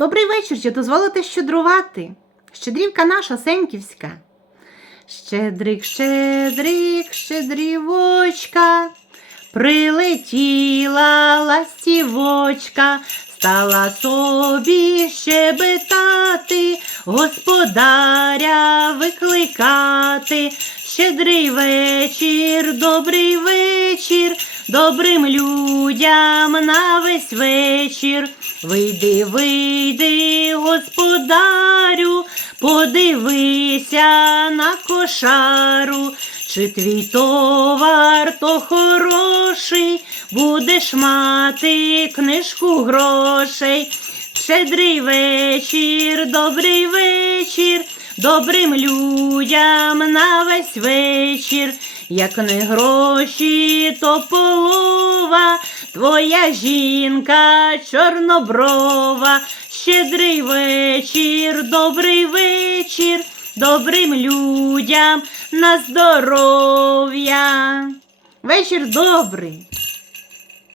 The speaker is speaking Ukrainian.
Добрий вечір, чи дозволите щедрувати? Щедрівка наша Сеньківська. Щедрик, щедрик, щедрівочка, прилетіла ластівочка, стала собі щебетати, господаря викликати. Щедрий вечір, добрий вечір, добрим людям на весь вечір. Вийди, вийди, господарю, подивися на кошару, чи твій товар то хороший, будеш мати книжку грошей. Щедрий вечір, добрий вечір, добрим людям на весь вечір. Як не гроші, то полова, твоя жінка чорноброва. Щедрий вечір, добрий вечір, добрим людям на здоров'я. Вечір добрий.